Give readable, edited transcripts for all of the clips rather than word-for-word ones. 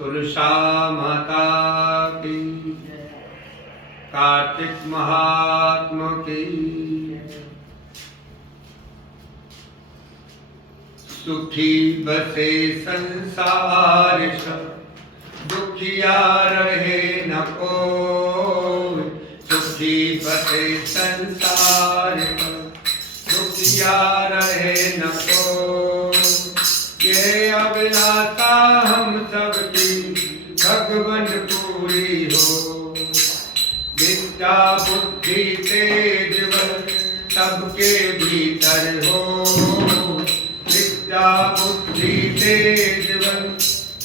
तुलसा माता की, कार्तिक महात्मा की, सुखी बसे संसार सब, दुखिया रहे न कोई। सुखी बसे संसार सब, दुखिया रहे न कोई। ये अभिलाषा हम सबकी भगवन पूरी हो। विद्या बुद्धि तेज बल सबके भीतर हो। विद्या बुद्धि तेज बल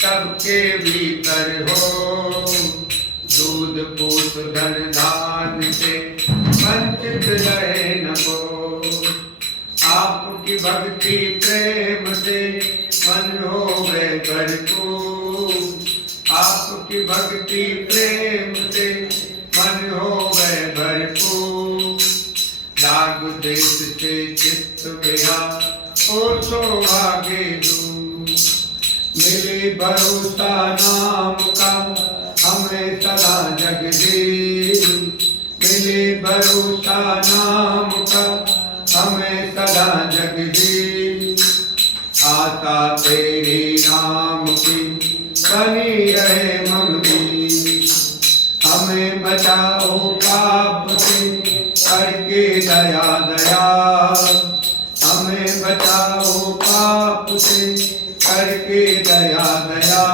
सबके भीतर हो। दूध पूत धन धान्य से वंचित रहे न को। आपकी भक्ति प्रेम से मन होवे भरपूर। आपकी भक्ति प्रेम से मन होवे भरपूर। राग देश से चित्त गया और सौभाग्य दूर। मिले भरोसा नाम का हमें सदा जगदीश। मिले भरोसा नाम का हमें सदा जगदीश। आशा तेरे नाम की बनी रहे मन की। हमें बचाओ पाप से करके दया दया। हमें बचाओ पाप से करके दया दया।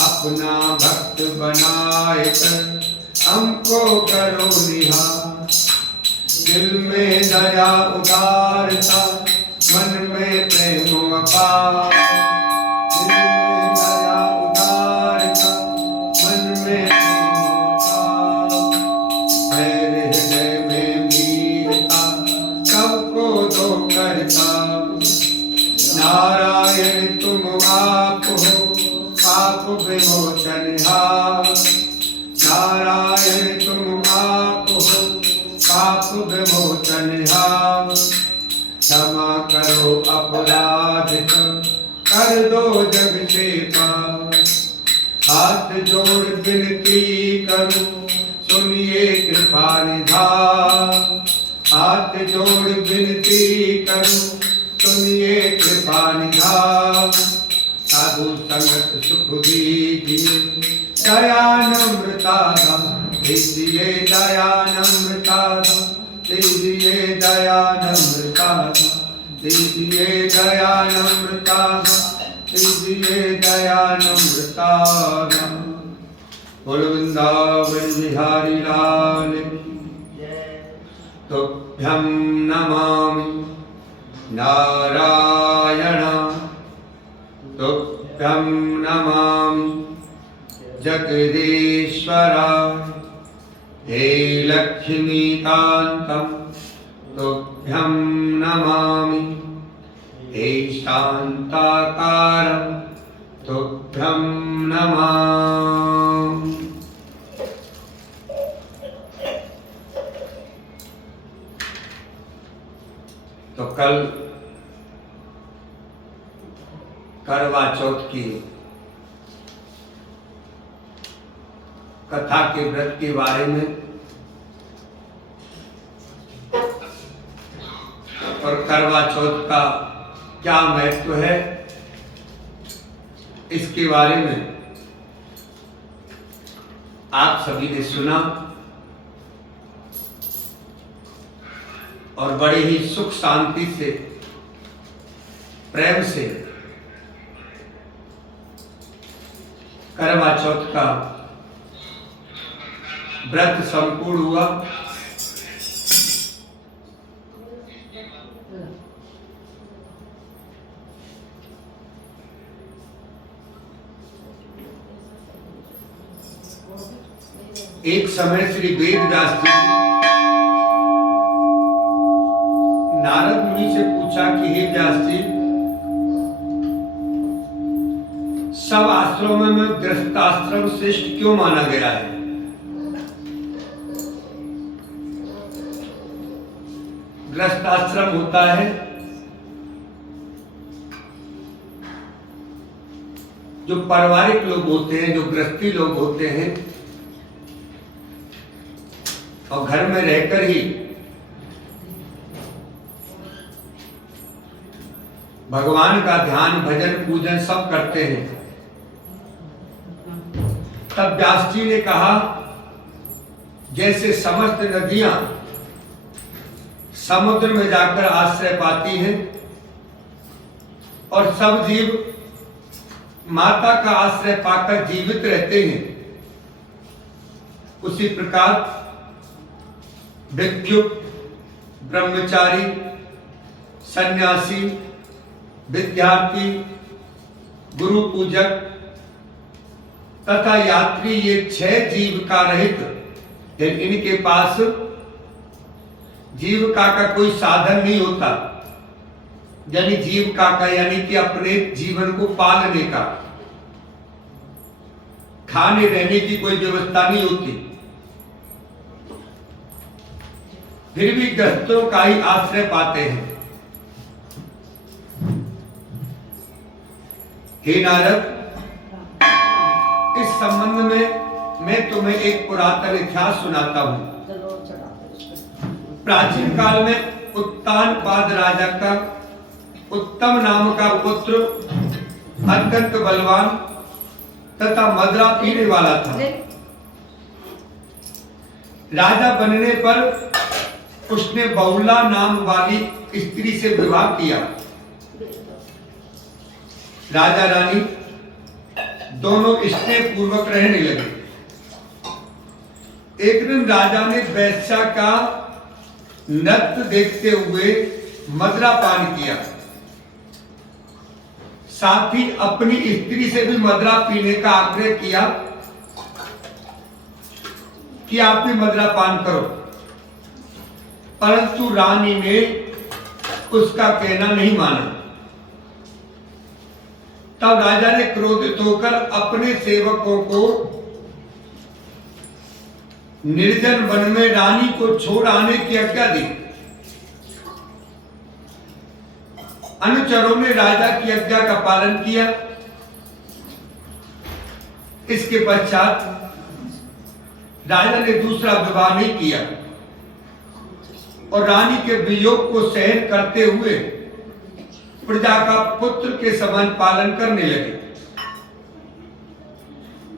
अपना भक्त बनाए कर हमको करो निहार। दिल में दया उदारता मन में प्रेम अपार। दिल में दया उदारता मन में प्रेम अपार। हृदय में वीरता सबको दो करता। नारायण तुम आप हो पाप विमोचनहार। नारायण तुम आप हो पाप विमोचनहार। क्षमा करो अपराध कर दो जग से पार। हाथ जोड़ विनती करूं सुनिए कृपा निधान। हाथ जोड़ विनती करूं सुनिए कृपा निधान। साधु संगत सुख दीजिए दया नम्रता दीजिए। दया नम्रता दीजिए। दया नम्रता दीजिए। दया नम्रता दीजिए। दया नम्रता। बोल वृंदावन बिहारी लाल तुभ्यं नमामि नारायण। तुभ्यं नमामि जगदीश्वराय। हे लक्ष्मीकान्तं तुभ्यं नमामि। हे शान्ताकारं तुभ्यं नमामि। तो कल करवा चौथ की कथा के व्रत के बारे में और करवा चौथ का क्या महत्व है इसके बारे में आप सभी ने सुना और बड़े ही सुख शांति से प्रेम से करवा चौथ का व्रत संपूर्ण हुआ। एक समय श्री वेदव्यास जी नारद मुनि से पूछा कि हे व्यास जी, सब आश्रमों में गृहस्थाश्रम श्रेष्ठ क्यों माना गया है? गृहस्थाश्रम होता है जो पारिवारिक लोग होते हैं, जो गृहस्थी लोग होते हैं, और घर में रहकर ही भगवान का ध्यान, भजन, पूजन सब करते हैं, तब व्यास जी ने कहा जैसे समस्त नदियां समुद्र में जाकर आश्रय पाती हैं और सब जीव माता का आश्रय पाकर जीवित रहते हैं, उसी प्रकार भिक्षुक, ब्रह्मचारी, सन्यासी, विद्यार्थी, गुरु पूजक तथा यात्री, ये 6 जीविका रहित, इनके पास जीविका का कोई साधन नहीं होता, यानी जीविका का यानी कि अपने जीवन को पालने का, खाने रहने की कोई व्यवस्था नहीं होती, फिर भी गृहस्थों का ही आश्रय पाते हैं। हे नारद, इस संबंध में मैं तुम्हें एक पुरातन इतिहास सुनाता हूं। प्राचीन काल में उत्तानपाद राजा का उत्तम नाम का पुत्र अत्यंत बलवान तथा मदिरा पीने वाला था। राजा बनने पर उसने बहुला नाम वाली स्त्री से विवाह किया। राजा रानी दोनों स्नेह पूर्वक रहने लगे। एक दिन राजा ने वैश्या का नृत्य देखते हुए मदिरा पान किया, साथ ही अपनी स्त्री से भी मदिरा पीने का आग्रह किया कि आप भी मदिरा पान करो, परंतु रानी ने उसका कहना नहीं माना। तब राजा ने क्रोधित होकर अपने सेवकों को निर्जन वन में रानी को छोड़ आने की आज्ञा दी। अनुचरों ने राजा की आज्ञा का पालन किया। इसके पश्चात राजा ने दूसरा विवाह नहीं किया और रानी के वियोग को सहन करते हुए प्रजा का पुत्र के समान पालन करने लगे।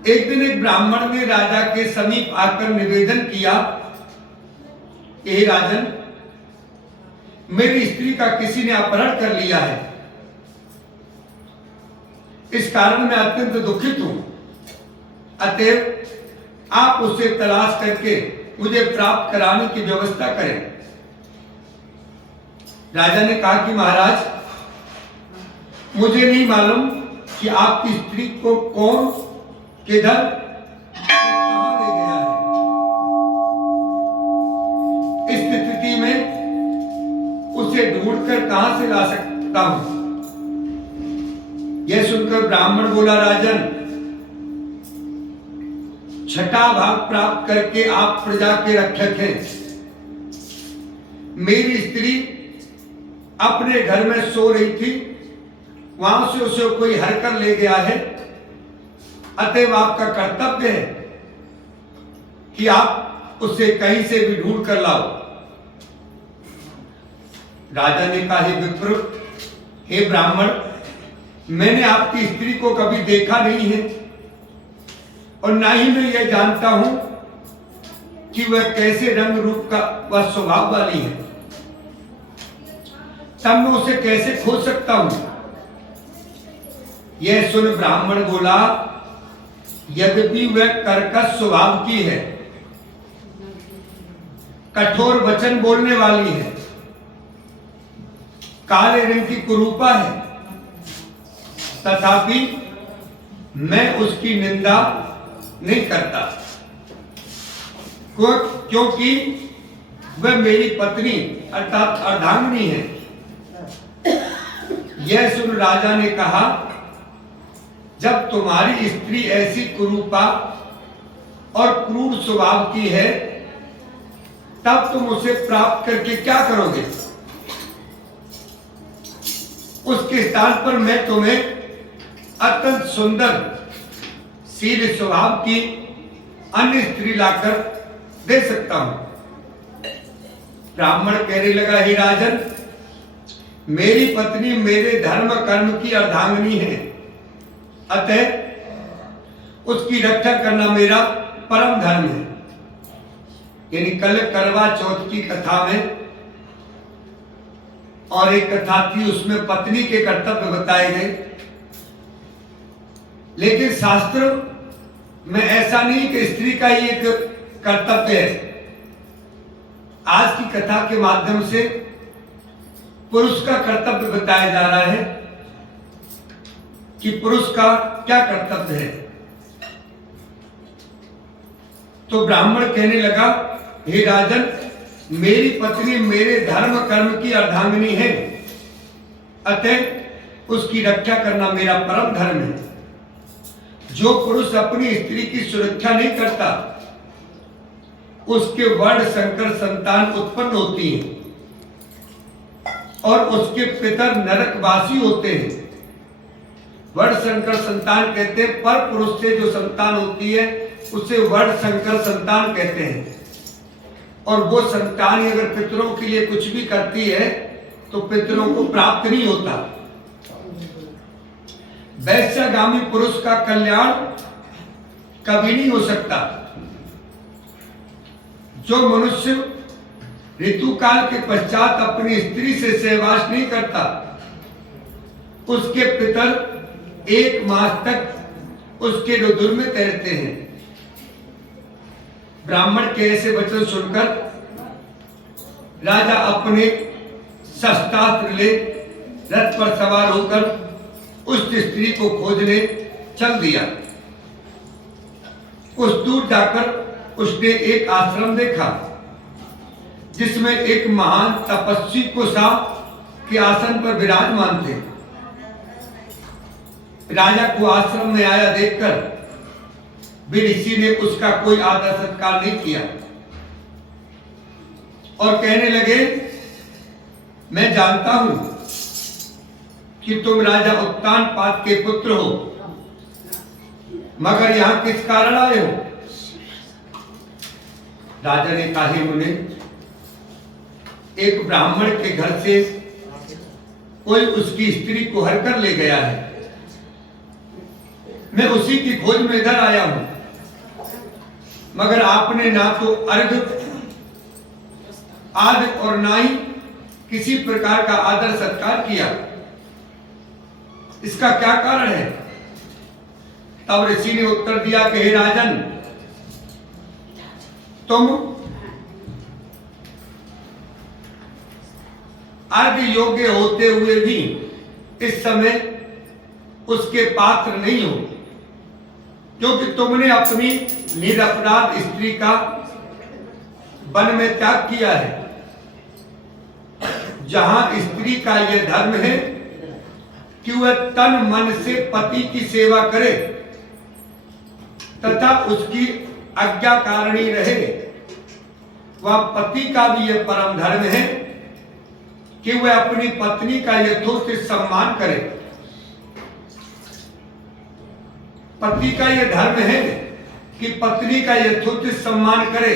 एक दिन एक ब्राह्मण ने राजा के समीप आकर निवेदन किया, हे राजन, मेरी स्त्री का किसी ने अपहरण कर लिया है, इस कारण मैं अत्यंत दुखित हूं, अतएव आप उसे तलाश करके मुझे प्राप्त कराने की व्यवस्था करें। राजा ने कहा कि महाराज, मुझे नहीं मालूम कि आपकी स्त्री को कौन किधर कहां ले गया है। इस स्थिति में उसे ढूंढकर कहां से ला सकता हूं? यह सुनकर ब्राह्मण बोला, राजन, छठा भाग प्राप्त करके आप प्रजा के रक्षक हैं। मेरी स्त्री अपने घर में सो रही थी, वहां से उसे कोई हरकर ले गया है, अतएव आपका कर्तव्य है कि आप उसे कहीं से भी ढूंढ कर लाओ। राजा ने कहा, हे विप्र, हे ब्राह्मण, मैंने आपकी स्त्री को कभी देखा नहीं है और ना ही मैं यह जानता हूं कि वह कैसे रंग रूप का वह स्वभाव वाली है, तब मैं उसे कैसे खोज सकता हूं? यह सुन ब्राह्मण बोला, यद्यपि वह कर्कश स्वभाव की है, कठोर वचन बोलने वाली है, काले रंग की कुरूपा है, तथापि मैं उसकी निंदा नहीं करता, क्योंकि वह मेरी पत्नी अर्थात अर्धांगिनी है। यह सुन राजा ने कहा, जब तुम्हारी स्त्री ऐसी कुरूपा और क्रूर स्वभाव की है, तब तुम उसे प्राप्त करके क्या करोगे? उसके स्थान पर मैं तुम्हें अत्यंत सुंदर शील स्वभाव की अन्य स्त्री लाकर दे सकता हूं। ब्राह्मण कहने लगा, हे राजन, मेरी पत्नी मेरे धर्म कर्म की अर्धांगिनी है, अतः उसकी रक्षा करना मेरा परम धर्म है। यानी कल करवा चौथ की कथा में और एक कथा थी, उसमें पत्नी के कर्तव्य बताए गए, लेकिन शास्त्र में ऐसा नहीं कि स्त्री का ही एक कर्तव्य है। आज की कथा के माध्यम से पुरुष का कर्तव्य बताया जा रहा है कि पुरुष का क्या कर्तव्य है। तो ब्राह्मण कहने लगा, हे राजन, मेरी पत्नी मेरे धर्म कर्म की अर्धांगिनी है, अतः उसकी रक्षा करना मेरा परम धर्म है। जो पुरुष अपनी स्त्री की सुरक्षा नहीं करता, उसके वर्ण संकर संतान उत्पन्न होती हैं और उसके पितर नरकवासी होते हैं। वर्ण संकर संतान कहते हैं, पर पुरुष से जो संतान होती है उसे वर्ण संकर संतान कहते हैं। और वो संतान अगर पितरों के लिए कुछ भी करती है तो पितरों को प्राप्त नहीं होता। वैश्यगामी पुरुष का कल्याण कभी नहीं हो सकता। जो मनुष्य ऋतुकाल के पश्चात अपनी स्त्री से सहवास नहीं करता, उसके पितर 1 मास तक उसके रुधिर में तैरते हैं। ब्राह्मण के ऐसे वचन सुनकर राजा अपने शस्त्रास्त्र ले रथ पर सवार होकर उस स्त्री को खोजने चल दिया। कुछ दूर जाकर उसने एक आश्रम देखा जिसमें एक महान तपस्वी को सांप के आसन पर विराजमान थे। राजा को आश्रम में आया देखकर भी ऋषि ने उसका कोई आदर सत्कार नहीं किया और कहने लगे, मैं जानता हूं कि तुम राजा उत्तानपाद के पुत्र हो, मगर यहां किस कारण आए हो? राजा ने कहा, हे मुने, एक ब्राह्मण के घर से कोई उसकी स्त्री को हर कर ले गया है। मैं उसी की खोज में इधर आया हूं, मगर आपने ना तो अर्घ आदि और ना ही किसी प्रकार का आदर सत्कार किया। इसका क्या कारण है? तब ऋषि ने उत्तर दिया कि हे राजन, तुम अर्घ योग्य होते हुए भी इस समय उसके पात्र नहीं हो, क्योंकि तुमने अपनी निरपराध स्त्री का वन में त्याग किया है, जहां स्त्री का यह धर्म है कि वह तन मन से पति की सेवा करे तथा उसकी आज्ञाकारिणी रहे। वह पति का भी यह परम धर्म है कि वह अपनी पत्नी का यथोचित सम्मान करे। पति का यह धर्म है कि पत्नी का यथोचित सम्मान करे,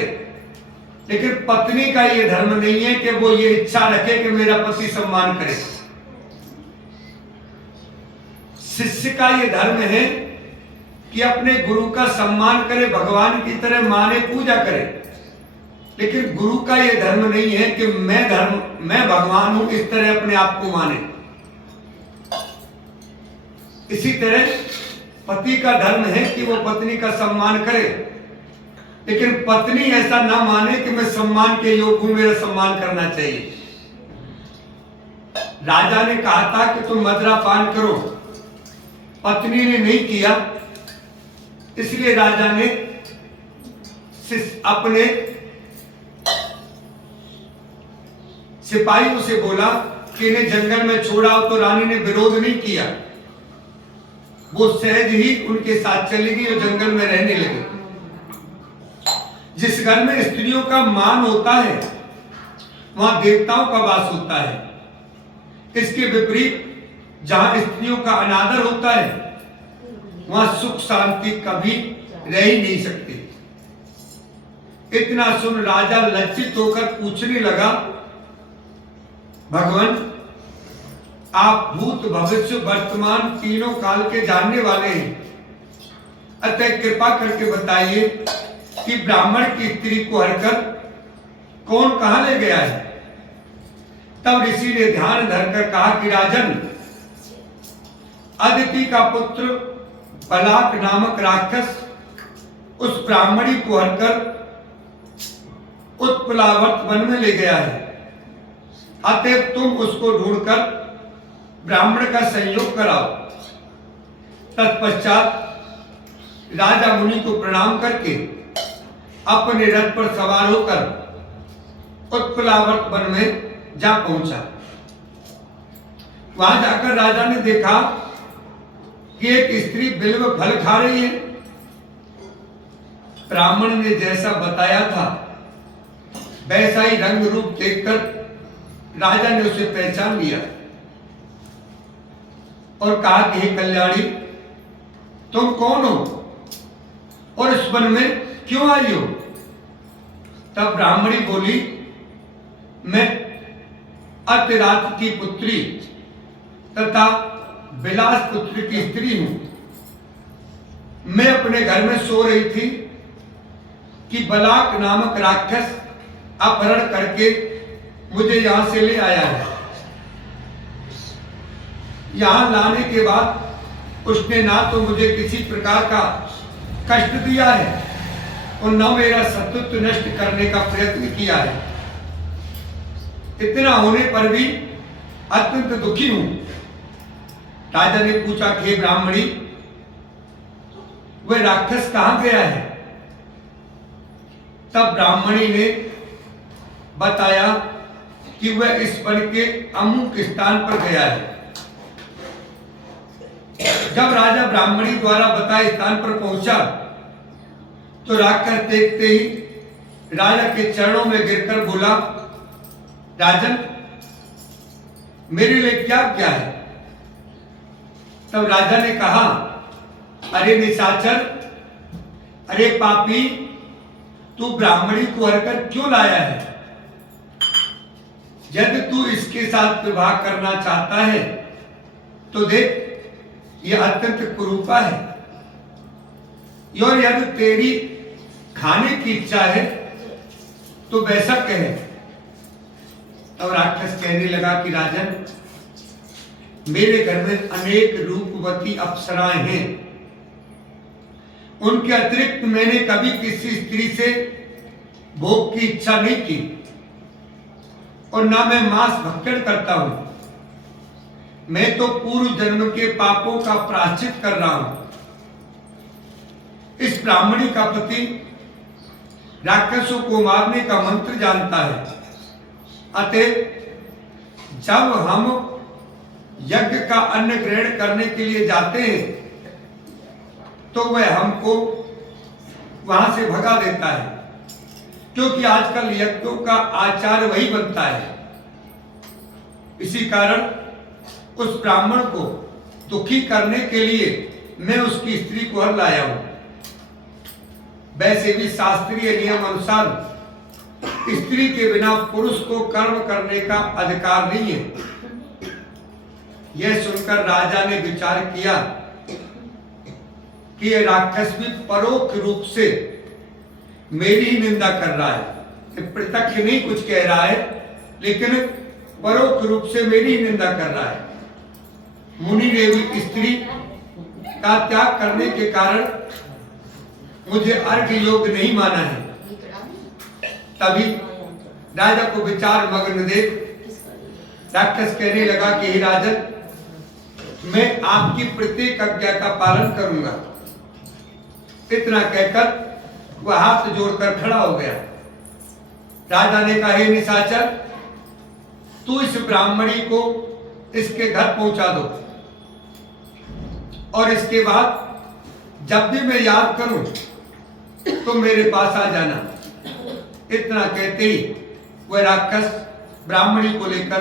लेकिन पत्नी का यह धर्म नहीं है कि वो ये इच्छा रखे कि मेरा पति सम्मान करे। शिष्य का यह धर्म है कि अपने गुरु का सम्मान करे, भगवान की तरह माने, पूजा करे, लेकिन गुरु का यह धर्म नहीं है कि मैं भगवान हूं इस तरह अपने आप को माने। इसी तरह पति का धर्म है कि वो पत्नी का सम्मान करे, लेकिन पत्नी ऐसा ना माने कि मैं सम्मान के योग्य हूं, मेरा सम्मान करना चाहिए। राजा ने कहा था कि तुम मदिरा पान करो, पत्नी ने नहीं किया, इसलिए राजा ने अपने सिपाहियों से बोला कि इन्हें जंगल में छोड़ाओ, तो रानी ने विरोध नहीं किया। वो सहज ही उनके साथ चली गई और जंगल में रहने लगी। जिस घर में स्त्रियों का मान होता है वहां देवताओं का वास होता है। इसके विपरीत जहां स्त्रियों का अनादर होता है वहां सुख शांति कभी रह ही नहीं सकती। इतना सुन राजा लज्जित होकर पूछने लगा, भगवान आप भूत भविष्य वर्तमान तीनों काल के जानने वाले हैं, अतः कृपा करके बताइए कि ब्राह्मण की स्त्री को हरकर कौन कहां ले गया है। तब ऋषि ने ध्यान धरकर कहा कि राजन, अदिति का पुत्र बलाक नामक राक्षस उस ब्राह्मणी को हरकर उत्पलावर्त वन में ले गया है, अतएव तुम उसको ढूंढकर ब्राह्मण का संयोग कराओ। तत्पश्चात राजा मुनि को प्रणाम करके अपने रथ पर सवार होकर उत्पलावर्त वन में जा पहुंचा। वहां जाकर राजा ने देखा कि एक स्त्री बिल्व फल खा रही है। ब्राह्मण ने जैसा बताया था वैसा ही रंग रूप देखकर राजा ने उसे पहचान लिया और कहा कि हे कल्याणी, तुम कौन हो और इस वन में क्यों आई हो। तब ब्राह्मणी बोली, मैं अत्यरात की पुत्री तथा विलास पुत्र की स्त्री हूं। मैं अपने घर में सो रही थी कि बलाक नामक राक्षस अपहरण करके मुझे यहां से ले आया है। यहां लाने के बाद उसने ना तो मुझे किसी प्रकार का कष्ट दिया है और न मेरा शत्रुत्व नष्ट करने का प्रयत्न किया है। इतना होने पर भी अत्यंत दुखी हूं। राजा ने पूछा कि हे ब्राह्मणी, वह राक्षस कहां गया है। तब ब्राह्मणी ने बताया कि वह इस वन के अमुक स्थान पर गया है। जब राजा ब्राह्मणी द्वारा बताए स्थान पर पहुंचा तो राक्षस देखते ही राजा के चरणों में गिरकर बोला, राजन मेरे लिए क्या क्या है। तब राजा ने कहा, अरे निशाचर, अरे पापी, तू ब्राह्मणी को हरकर क्यों लाया है। यदि तू इसके साथ विवाह करना चाहता है तो देख, यह अत्यंत कुरूपा है, और यदि तेरी खाने की इच्छा है तो वैसा कहे। तब राक्षस कहने लगा कि राजन, मेरे घर में अनेक रूपवती अप्सराएं हैं, उनके अतिरिक्त मैंने कभी किसी स्त्री से भोग की इच्छा नहीं की और ना मैं मांस भक्षण करता हूं। मैं तो पूर्व जन्म के पापों का प्रायश्चित कर रहा हूं। इस ब्राह्मणी का पति राक्षसों को मारने का मंत्र जानता है, अतः जब हम यज्ञ का अन्न ग्रहण करने के लिए जाते हैं तो वह हमको वहां से भगा देता है, क्योंकि आजकल यज्ञों का आचार वही बनता है। इसी कारण उस ब्राह्मण को दुखी करने के लिए मैं उसकी स्त्री को हर लाया हूं। वैसे भी शास्त्रीय नियम अनुसार स्त्री के बिना पुरुष को कर्म करने का अधिकार नहीं है। यह सुनकर राजा ने विचार किया कि यह राक्षस भी परोक्ष रूप से मेरी ही निंदा कर रहा है। प्रत्यक्ष नहीं कुछ कह रहा है, लेकिन परोक्ष रूप से मेरी ही निंदा कर रहा है। मुनि ने भी स्त्री का त्याग करने के कारण मुझे अर्घ्य योग्य नहीं माना है। तभी राजा को विचार मग्न देख राक्षस कहने लगा कि हे राजन, मैं आपकी प्रत्येक आज्ञा का पालन करूंगा। इतना कहकर वह हाथ जोड़कर खड़ा हो गया। राजा ने कहा, हे निशाचर, तू इस ब्राह्मणी को इसके घर पहुंचा दो और इसके बाद जब भी मैं याद करूं तो मेरे पास आ जाना। इतना कहते ही वह राक्षस ब्राह्मणी को लेकर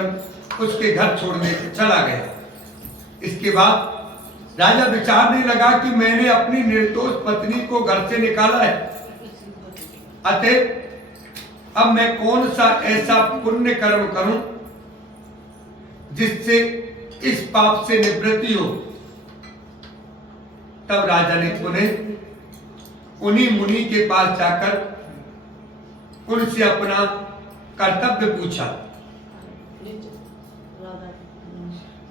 उसके घर छोड़ने चला गया। इसके बाद राजा विचारने लगा कि मैंने अपनी निर्दोष पत्नी को घर से निकाला है, अतः अब मैं कौन सा ऐसा पुण्य कर्म करूं जिससे इस पाप से निवृत्ति हो। तब राजा ने पुनः उन्हीं मुनि के पास जाकर उनसे अपना कर्तव्य पूछा।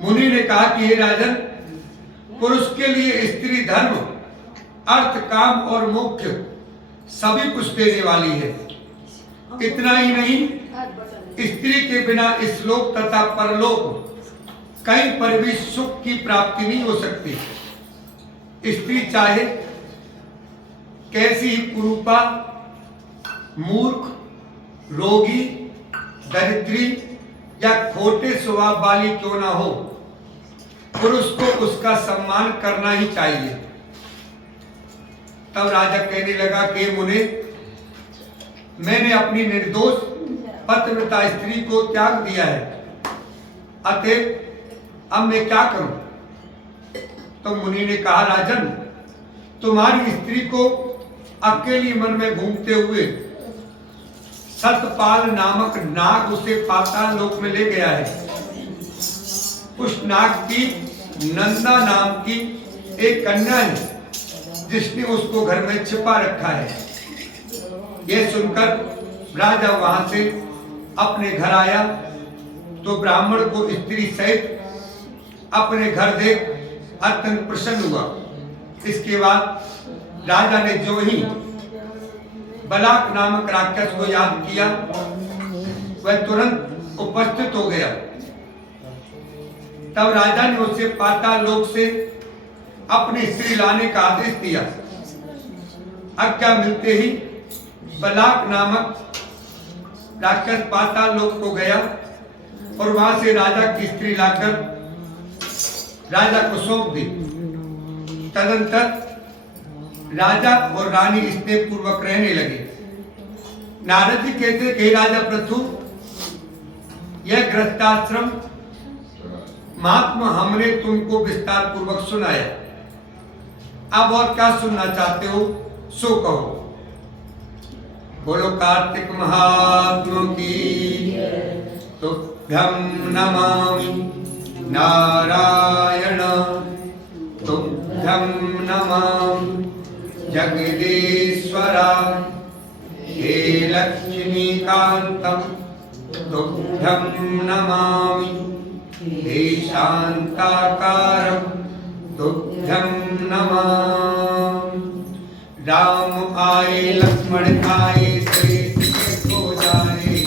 मुनि ने कहा कि हे राजन, पुरुष के लिए स्त्री धर्म, अर्थ, काम और मोक्ष सभी कुछ देने वाली है। इतना ही नहीं, स्त्री के बिना इस लोक तथा परलोक कहीं पर भी सुख की प्राप्ति नहीं हो सकती। स्त्री चाहे कैसी ही कुरूपा, मूर्ख, रोगी, दरिद्री या खोटे स्वभाव वाली क्यों ना हो, पुरुष को उसका सम्मान करना ही चाहिए। तब राजा कहने लगा कि मुने, मैंने अपनी निर्दोष पतिव्रता स्त्री को त्याग दिया है, अतः अब मैं क्या करूं। तो मुनि ने कहा, राजन, तुम्हारी स्त्री को अकेली मन में घूमते हुए सतपाल नामक नाग उसे पाताल लोक में ले गया है। उस नाग की नंदा नाम की एक कन्या है, जिसने उसको घर में छिपा रखा है। यह सुनकर राजा वहां से अपने घर आया तो ब्राह्मण को स्त्री सहित अपने घर देख अत्यंत प्रसन्न हुआ। इसके बाद राजा ने जो ही बलाक नामक राक्षस को याद किया, वह तुरंत उपस्थित हो गया। तब राजा ने उसे पाताल लोक से अपनी स्त्री लाने का आदेश दिया। आज्ञा मिलते ही बलाक नामक राक्षस पाताल लोक को गया और वहां से राजा की स्त्री लाकर राजा को सौंप दी। तदंतर राजा और रानी स्नेह पूर्वक रहने लगे। नारद जी कहते कि राजा पृथु, यह गृहस्थाश्रम महात्मा हमने तुमको विस्तार पूर्वक सुनाया। अब और क्या सुनना चाहते हो सो कहो। बोलो कार्तिक महात्मा की। तुभ्यं नमामि नारायण, तुभ्यं नमामि जगदीश्वरा, हे लक्ष्मीकान्तं, तुभ्यं नमामि हे शान्ताकारं, तुभ्यं नमामि। राम आए लक्ष्मण आए, श्री को जाने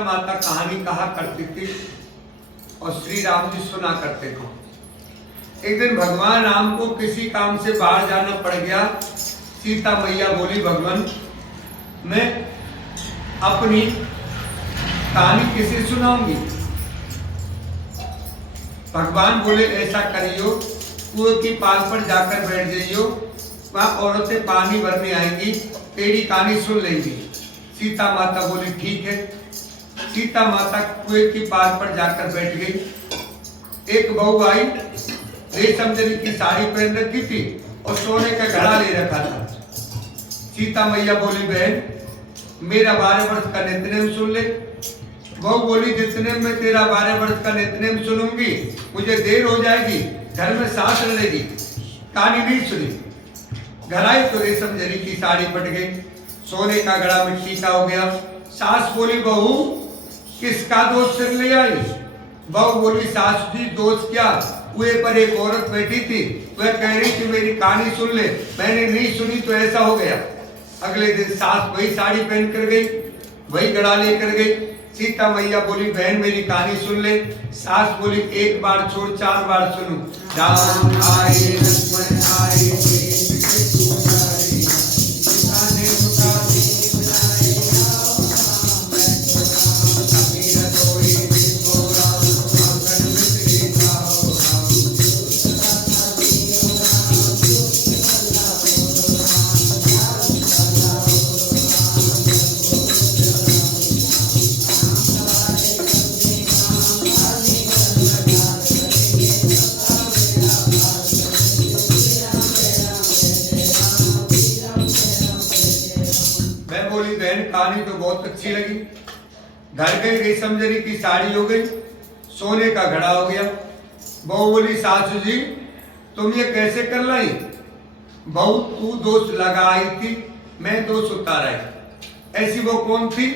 माता कहानी कहा करती थी और श्री राम जी सुना करते थे। एक दिन भगवान राम को किसी काम से बाहर जाना पड़ गया। सीता मैया बोली, भगवान मैं अपनी कहानी किसे सुनाऊंगी। भगवान बोले, ऐसा करियो, कुएं की पाल पर जाकर बैठ जाइयो, वहां औरतें पानी भरने आएंगी, तेरी कहानी सुन लेंगी। सीता माता बोली, ठीक है। सीता माता कुएं की पार पर जाकर बैठ गई। एक बहू आई, रेशम जरी की साड़ी पहन रखी थी और सोने का घड़ा ले रखा था। सीता मैया बोली, बहन मेरा 12 वर्ष का नित्यनेम सुन ले। बहू बोली, जितने में तेरा 12 वर्ष का नित्यनेम सुनूंगी मुझे देर हो जाएगी, घर में सास लड़ेगी। कहानी नहीं सुनी। घर आई तो रेशम जरी की साड़ी फट गई, सोने का घड़ा मिट्टी का हो गया। सास बोली, बहू किसका दोष सिर ले आई। बहू बोली, सास जी दोष क्या, कुएं पर एक औरत बैठी थी, वह कह रही थी मेरी कहानी सुन ले, मैंने नहीं सुनी तो ऐसा हो गया। अगले दिन सास वही साड़ी पहन कर गई, वही घड़ा लेकर गई, सीता मैया बोली बहन मेरी कहानी सुन ले। सास बोली एक बार छोड़ 4 बार सुनू। राम आए लक्ष्मण आए कहानी तो बहुत अच्छी लगी। घर गई रेशम जरी की साड़ी हो गई, सोने का घड़ा हो गया। बहू बोली सासू जी तुम ये कैसे कर लाई? बहू तू दोष लगाई थी, मैं दोष उतारा है। ऐसी वो कौन थी?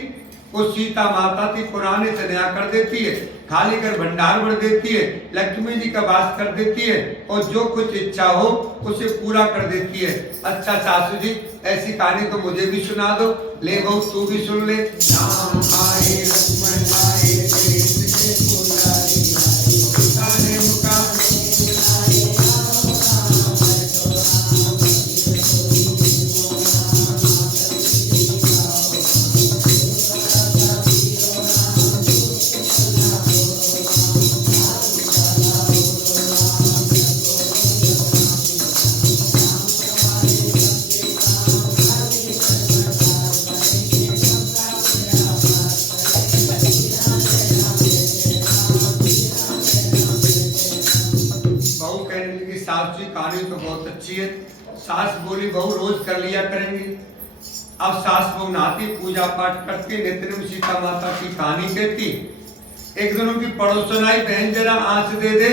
वो सीता माता थी, पुराने से नया कर देती है, खाली कर भंडार भर देती है, लक्ष्मी जी का वास कर देती है और जो कुछ इच्छा हो उसे पूरा कर देती है। अच्छा सासू जी ऐसी कहानी तो मुझे भी सुना दो। ले बहू तू भी सुन ले। राम आए लक्ष्मण आए कहानी तो बहुत अच्छी है। सास बोली बहू रोज कर लिया करेंगे। अब सास बहू नहाती, पूजा पाठ करती, नित्य में सीता माता की कहानी कहती। एक दिन उनकी पड़ोसन आई, बहन जरा आंच दे दे।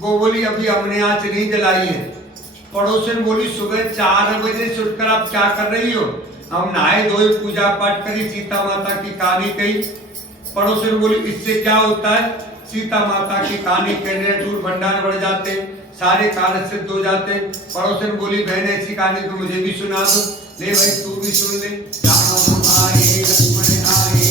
वो बोली अभी हमने आंच नहीं जलाई है। पड़ोसन बोली सुबह 4 बजे से उठकर आप क्या कर रही हो? हम नहाए धोए पूजा पाठ करी, सीता माता की कहानी कही। पड़ोसन बोली इससे क्या होता है? सीता माता की कहानी कहने दूर भंडार बढ़ जाते, सारे कार्य सिद्ध हो जाते। पड़ोसन बोली बहन ऐसी कहानी तो मुझे भी सुना दो। ले भाई तू भी सुन ले। राम आए लक्ष्मण आए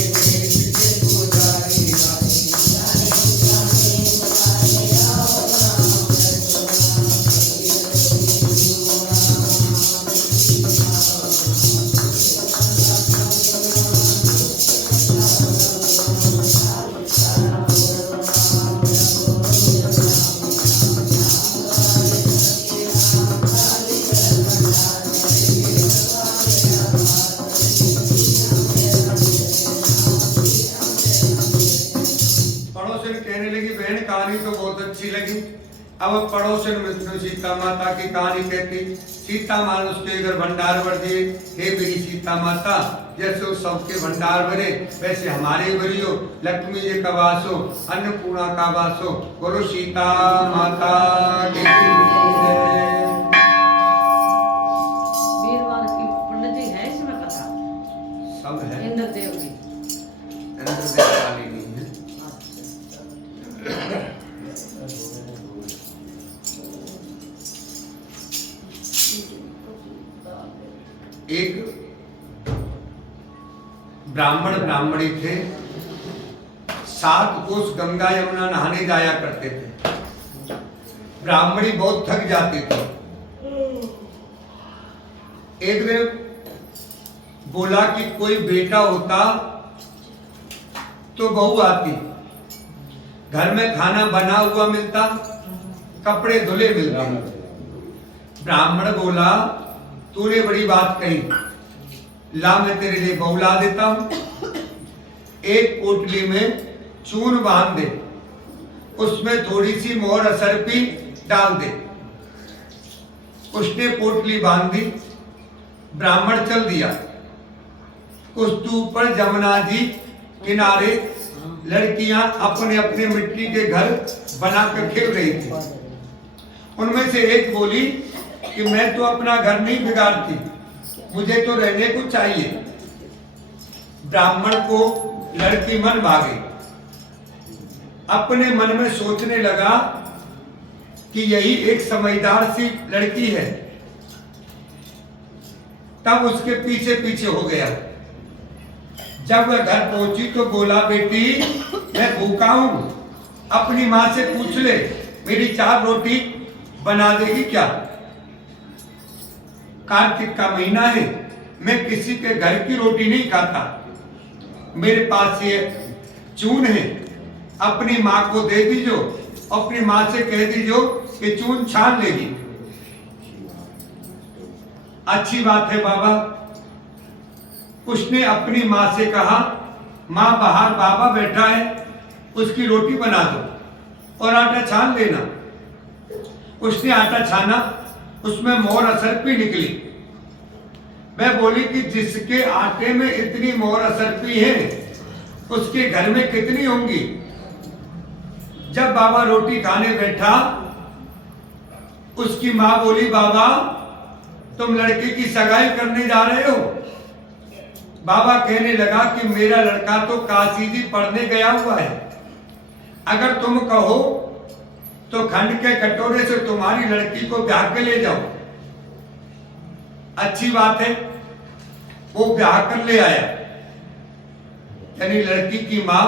अब पड़ोसन में सीता माता की कहानी कहती। सीता माता उसके घर भंडार भर दिए। हे मेरी सीता माता जैसे वो सबके भंडार भरे वैसे हमारे भरी हो। लक्ष्मी जी का वास हो, अन्नपूर्णा का वास हो। बोलो सीता माता की पंडित जी है इसमें कथा सब है। इंद्रदेव की वाली नहीं है। एक ब्राह्मण ब्राह्मणी थे, 7 कोस गंगा यमुना नहाने जाया करते थे। ब्राह्मणी बहुत थक जाती थी। एक दिन बोला कि कोई बेटा होता तो बहू आती, घर में खाना बना हुआ मिलता, कपड़े धुले मिलते। ब्राह्मण बोला तूने बड़ी बात कही, ला मैं तेरे लिए बहू ला देता हूं। एक पोटली में चून बांध दे, उसमें थोड़ी सी मोहर असरपी डाल दे। उसने पोटली बांध दी, ब्राह्मण चल दिया। कुछ दूर पर जमुना जी किनारे लड़कियां अपने अपने मिट्टी के घर बनाकर खेल रही थी। उनमें से एक बोली कि मैं तो अपना घर नहीं बिगाड़ती, मुझे तो रहने को चाहिए। ब्राह्मण को लड़की मन भागी, अपने मन में सोचने लगा कि यही एक समझदार सी लड़की है। तब उसके पीछे पीछे हो गया। जब वह घर पहुंची तो बोला, बेटी मैं भूखा हूं, अपनी माँ से पूछ ले मेरी 4 रोटी बना देगी क्या। कार्तिक का महीना है, मैं किसी के घर की रोटी नहीं खाता, मेरे पास ये चून है, अपनी माँ को दे दीजो, अपनी माँ से कह दीजो कि चून छान लेगी। अच्छी बात है बाबा। उसने अपनी माँ से कहा, माँ बाहर बाबा बैठा है, उसकी रोटी बना दो और आटा छान लेना। उसने आटा छाना, उसमें मोर असरपी निकली। मैं बोली कि जिसके आटे में इतनी मोर असरपी है उसके घर में कितनी होंगी। जब बाबा रोटी खाने बैठा, उसकी माँ बोली, बाबा तुम लड़के की सगाई करने जा रहे हो। बाबा कहने लगा कि मेरा लड़का तो काशी जी पढ़ने गया हुआ है, अगर तुम कहो तो खंड के कटोरे से तुम्हारी लड़की को ब्याह के ले जाओ। अच्छी बात है, वो ब्याह कर ले आया। यानी लड़की की माँ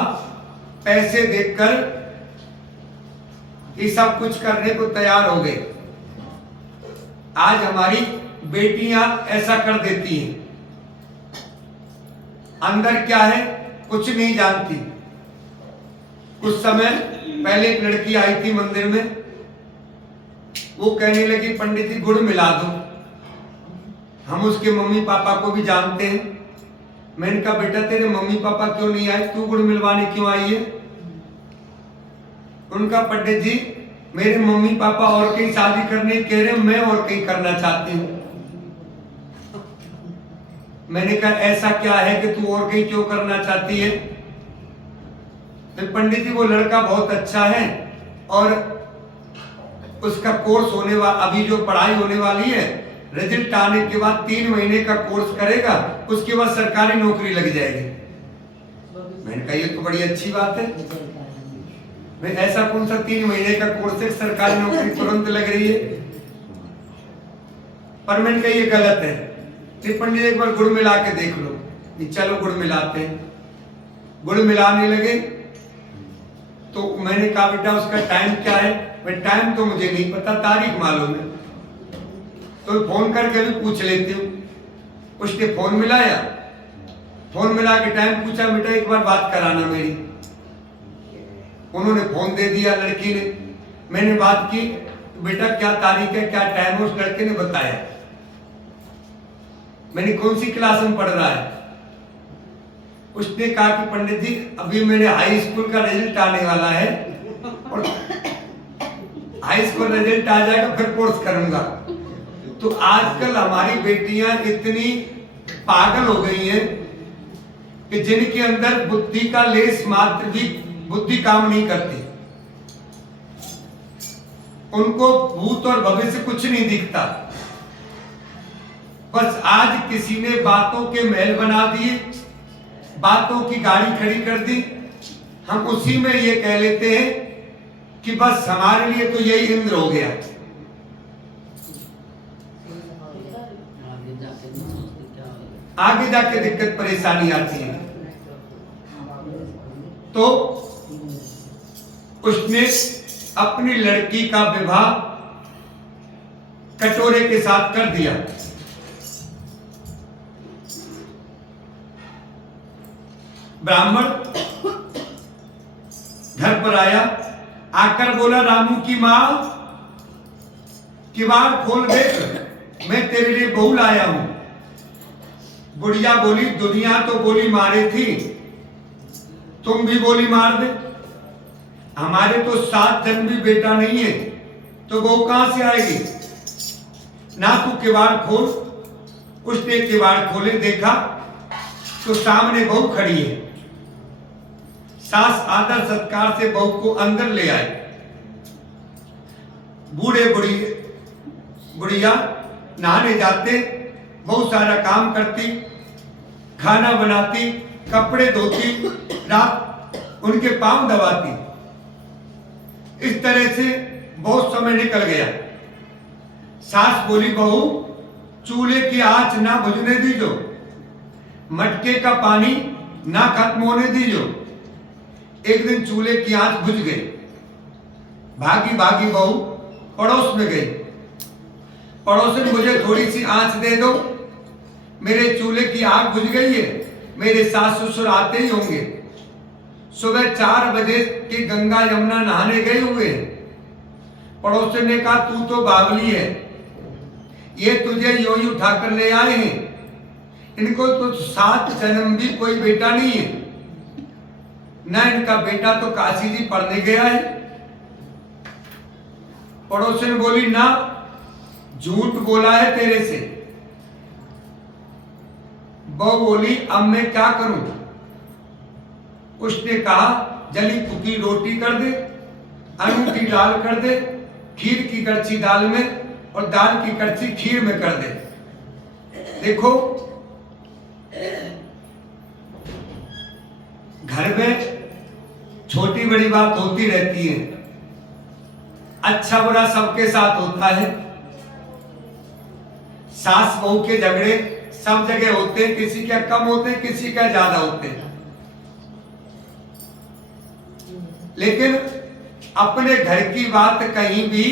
पैसे देखकर ये सब कुछ करने को तैयार हो गई। आज हमारी बेटियां ऐसा कर देती हैं, अंदर क्या है कुछ नहीं जानती। कुछ समय पहले एक लड़की आई थी मंदिर में, वो कहने लगी, पंडित जी गुड़ मिला दो, हम उसके मम्मी पापा को भी जानते हैं। मैंने कहा, बेटा तेरे मम्मी पापा क्यों नहीं आए, तू गुड़ मिलवाने क्यों आई है। उनका, पंडित जी मेरे मम्मी पापा और कहीं शादी करने कह रहे, मैं और कहीं करना चाहती हूँ। मैंने कहा, ऐसा क्या है कि तू और कहीं क्यों करना चाहती है। पंडित जी वो लड़का बहुत अच्छा है और उसका कोर्स होने वाला, अभी जो पढ़ाई होने वाली है, रिजल्ट आने के बाद 3 महीने का कोर्स करेगा, उसके बाद सरकारी नौकरी लग जाएगी। मैंने कहा, ये तो बड़ी अच्छी बात है। मैं ऐसा कौन सा 3 महीने का कोर्स है, सरकारी नौकरी तुरंत लग रही है। पर मैंने कहा, ये गलत है। पंडित एक बार गुड़ मिला के देख लो। चलो गुड़ मिलाते हैं। गुड़ मिलाने लगे तो मैंने कहा, बेटा उसका टाइम क्या है। टाइम तो मुझे नहीं पता, तारीख मालूम है, तो फोन करके भी पूछ लेती हूँ। उसने फोन मिलाया, फोन मिला के टाइम पूछा, बेटा एक बार बात कराना मेरी। उन्होंने फोन दे दिया लड़की ने, मैंने बात की, बेटा क्या तारीख है, क्या टाइम है। उस लड़के ने बताया। मैंने, कौन सी क्लास में पढ़ रहा है। उसने कहा कि पंडित जी अभी मेरे हाई स्कूल का रिजल्ट आने वाला है और हाई स्कूल रिजल्ट आ जाएगा फिर कोर्स करूंगा। तो आजकल हमारी बेटियां इतनी पागल हो गई हैं कि जिनके अंदर बुद्धि का लेस मात्र भी बुद्धि काम नहीं करती। उनको भूत और भविष्य कुछ नहीं दिखता। बस आज किसी ने बातों के महल बना दिए, बातों की गाड़ी खड़ी कर दी, हम उसी में ये कह लेते हैं कि बस हमारे लिए तो यही इंद्र हो गया। आगे जाके दिक्कत परेशानी आती है। तो उसने अपनी लड़की का विवाह कटोरे के साथ कर दिया। ब्राह्मण घर पर आया, आकर बोला, रामू की मां किवाड़ खोल देख, मैं तेरे लिए बहू लाया हूं। बुढ़िया बोली, दुनिया तो बोली मारे थी, तुम भी बोली मार दे। हमारे तो 7 जन्म भी बेटा नहीं है, तो बहू कहां से आएगी। ना तू किवाड़ खोल। उसने किवाड़ खोले, देखा तो सामने बहू खड़ी है। सास आदर सत्कार से बहू को अंदर ले आए। बूढ़े बुढ़िया नहाने जाते, बहुत सारा काम करती, खाना बनाती, कपड़े धोती, रात उनके पांव दबाती। इस तरह से बहुत समय निकल गया। सास बोली, बहू चूल्हे की आंच ना बुझने दीजो, मटके का पानी ना खत्म होने दीजो। एक दिन चूल्हे की आंच बुझ गई। भागी भागी बहू पड़ोस में गई। पड़ोसन, मुझे थोड़ी सी आंच दे दो, मेरे चूल्हे की आग बुझ गई है, मेरे सास ससुर आते ही होंगे। सुबह 4 बजे की गंगा यमुना नहाने गए हुए हैं। पड़ोसन ने कहा, तू तो बावली है, ये तुझे यो ही उठा कर ले आए हैं, इनको तो 7 जन्म भी कोई बेटा नहीं है, ना इनका बेटा तो काशी जी पढ़ने गया है। पड़ोसन बोली, ना झूठ बोला है तेरे से। वो बोली, अब मैं क्या करूं? उसने कहा, जली फूकी रोटी कर दे, अनूठी दाल कर दे, खीर की कड़छी दाल में और दाल की कड़छी खीर में कर दे। देखो, घर में छोटी बड़ी बात होती रहती है, अच्छा बुरा सबके साथ होता है। सास बहू के झगड़े सब जगह होते हैं, किसी के कम होते हैं, किसी का ज्यादा होते हैं। लेकिन अपने घर की बात कहीं भी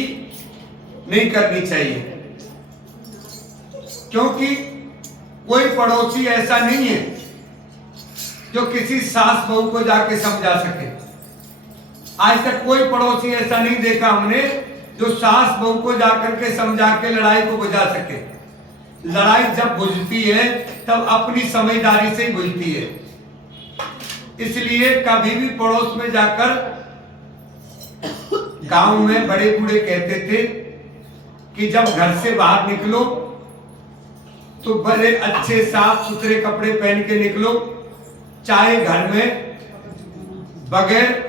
नहीं करनी चाहिए, क्योंकि कोई पड़ोसी ऐसा नहीं है जो किसी सास बहू को जाके समझा सके। आज तक कोई पड़ोसी ऐसा नहीं देखा हमने जो सास बहू को जाकर के समझा के लड़ाई को बुझा सके। लड़ाई जब बुझती है तब अपनी समझदारी से ही बुझती है। इसलिए कभी भी पड़ोस में जाकर, गांव में बड़े बूढ़े कहते थे कि जब घर से बाहर निकलो तो बड़े अच्छे साफ सुथरे कपड़े पहन के निकलो, चाहे घर में बगैर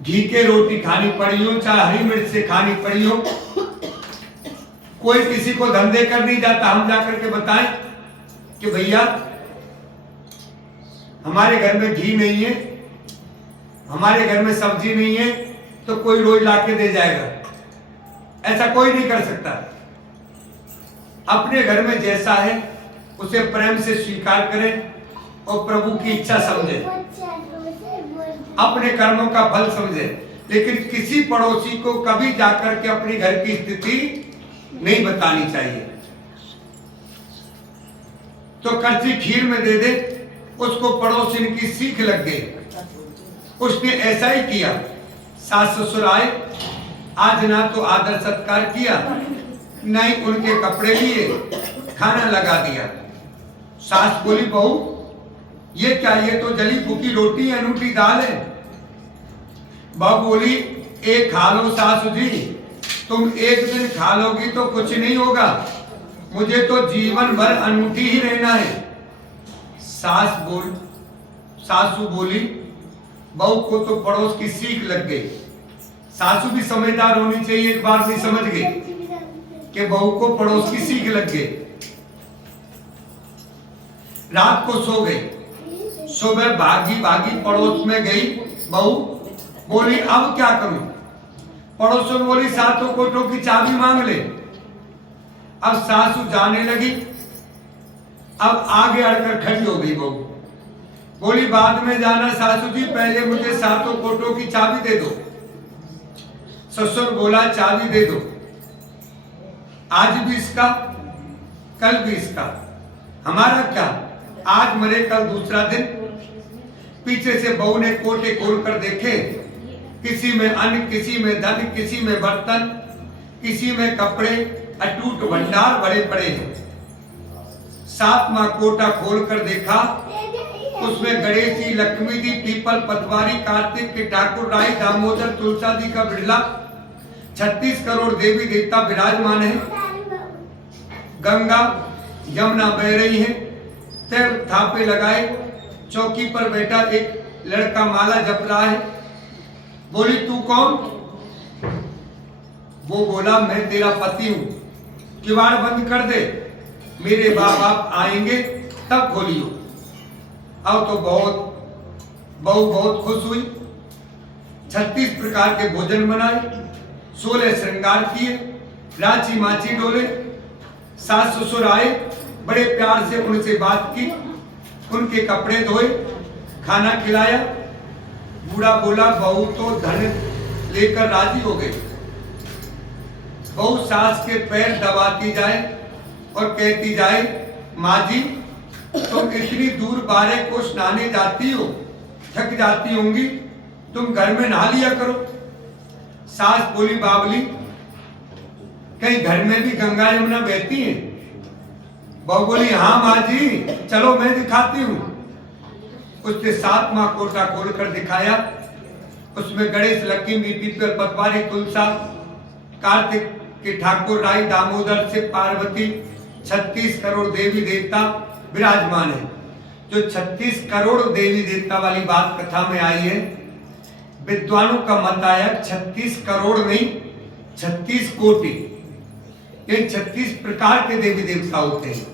घी के रोटी खानी पड़ी हो, चाहे हरी मिर्च से खानी पड़ी हो। कोई किसी को धंधे कर नहीं जाता, हम जाकर के बताएं कि भैया हमारे घर में घी नहीं है, हमारे घर में सब्जी नहीं है, तो कोई रोज लाके दे जाएगा। ऐसा कोई नहीं कर सकता। अपने घर में जैसा है उसे प्रेम से स्वीकार करें और प्रभु की इच्छा समझे, अपने कर्मों का फल समझे। लेकिन किसी पड़ोसी को कभी जाकर के अपनी घर की स्थिति नहीं बतानी चाहिए। तो कड़छी खीर में दे दे, उसको पड़ोसी की सीख लग गई। उसने ऐसा ही किया। सास ससुर आए, आज ना तो आदर सत्कार किया, न ही उनके कपड़े लिए, खाना लगा दिया। सास बोली, बहू ये क्या, ये तो जली फूकी रोटी अनूठी दाल है। बहू बोली, एक खा लो सासू जी, तुम एक दिन खा लोगी तो कुछ नहीं होगा, मुझे तो जीवन भर अनूठी ही रहना है। सासू बोली, बहू को तो पड़ोस की सीख लग गई। सासू भी समझदार होनी चाहिए, एक बार भी समझ गई कि बहू को पड़ोस की सीख लग गई। रात को सो गई, सुबह भागी भागी पड़ोस में गई। बहू बोली, अब क्या करूं? पड़ोसन बोली, सातों कोठों की चाबी मांग ले। अब सासू जाने लगी, अब आगे अड़कर खड़ी हो गई। बहू बोली, बाद में जाना सासू जी, पहले मुझे सातों कोठों की चाबी दे दो। ससुर बोला, चाबी दे दो, आज भी इसका कल भी इसका, हमारा क्या, आज मरे कल दूसरा दिन। पीछे से बहू ने कोटे खोल कर देखे, किसी में अन्न, किसी में धन, किसी में बर्तन, किसी में कपड़े, अटूट भंडार बड़े पड़े हैं। 7वां कोटा खोल कर देखा, उसमें गणेश जी, लक्ष्मी जी, पीपल, पतवारी, कार्तिक के ठाकुर, राय, दामोदर, तुलसा जी का बिरला, 36 करोड़ देवी देवता विराजमान है। गंगा यमुना बह रही है, पैर थापे लगाए, चौकी पर बैठा एक लड़का माला जप रहा है। बोली, तू कौन? वो बोला, मैं तेरा पति हूं, किवाड़ बंद कर दे, मेरे बाप आएंगे तब खोलियो। अब तो बहू बहुत खुश हुई। 36 प्रकार के भोजन बनाए, 16 श्रृंगार किए, रांची माची डोले। सास ससुर आए, बड़े प्यार से उनसे बात की, उनके कपड़े धोए, खाना खिलाया। बूढ़ा बोला बहू तो धन लेकर राजी हो गई। बहू सास के पैर दबाती जाए और कहती जाए, माँ जी तुम इतनी दूर 12 कोस नहाने जाती हो, थक जाती होंगी, तुम घर में नहा लिया करो। सास बोली, बावली कहीं घर में भी गंगा यमुना बहती है? बहू बोली, हाँ माँ जी, चलो मैं दिखाती हूँ। उसने 7वां कोटा खोलकर दिखाया। उसमें गणेश, लक्ष्मी, पीपल, पटवारी, तुलसा, कार्तिक के ठाकुर, राई, दामोदर से पार्वती, 36 करोड़ देवी देवता विराजमान है। जो 36 करोड़ देवी देवता वाली बात कथा में आई है, विद्वानों का मत आया 36 करोड़ नहीं, 36 कोटि, ये 36 प्रकार के देवी देवता होते हैं।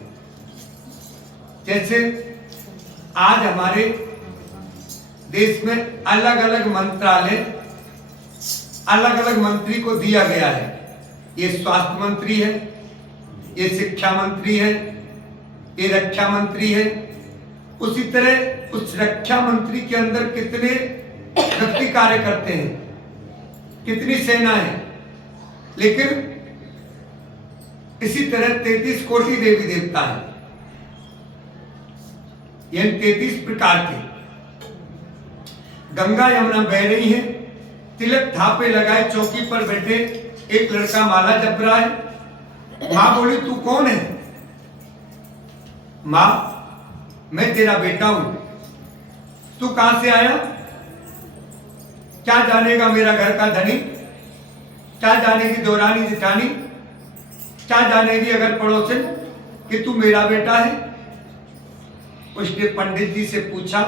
जैसे आज हमारे देश में अलग अलग मंत्रालय अलग अलग मंत्री को दिया गया है। ये स्वास्थ्य मंत्री है, ये शिक्षा मंत्री है, ये रक्षा मंत्री है। उसी तरह उस रक्षा मंत्री के अंदर कितने व्यक्ति कार्य करते हैं, कितनी सेना है। लेकिन इसी तरह 33 कोटि देवी देवता है, ये 33 प्रकार के। गंगा यमुना बह रही है, तिलक थापे लगाए चौकी पर बैठे एक लड़का माला जप रहा है। मां बोली, तू कौन है? मां, मैं तेरा बेटा हूं। तू कहां से आया? क्या जानेगा मेरा घर का धनी? क्या जानेगी दौरानी जिठानी? क्या जानेगी अगर पड़ोसन कि तू मेरा बेटा है? उसने पंडित जी से पूछा।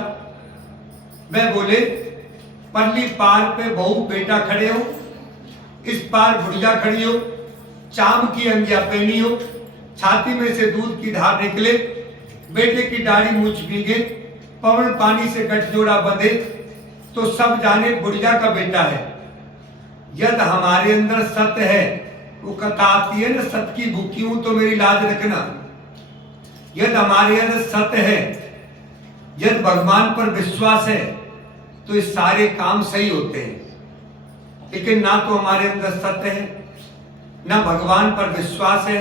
वह बोले, परली पार पे बहू बेटा खड़े हो, इस पार बुढ़िया खड़ी हो, चाम की अंगिया पहनी हो, छाती में से दूध की धार निकले, बेटे की दाढ़ी मूछ भीगे, पवन पानी से गठजोड़ा बंधे, तो सब जाने बुढ़िया का बेटा है। यदि हमारे अंदर सत्य है, वो कथा आती है ना, सत्य की भूखी हूं तो मेरी लाज रखना। यदि हमारे अंदर सत्य है, यदि भगवान पर विश्वास है, तो ये सारे काम सही होते हैं। लेकिन ना तो हमारे अंदर सत्य है, ना भगवान पर विश्वास है,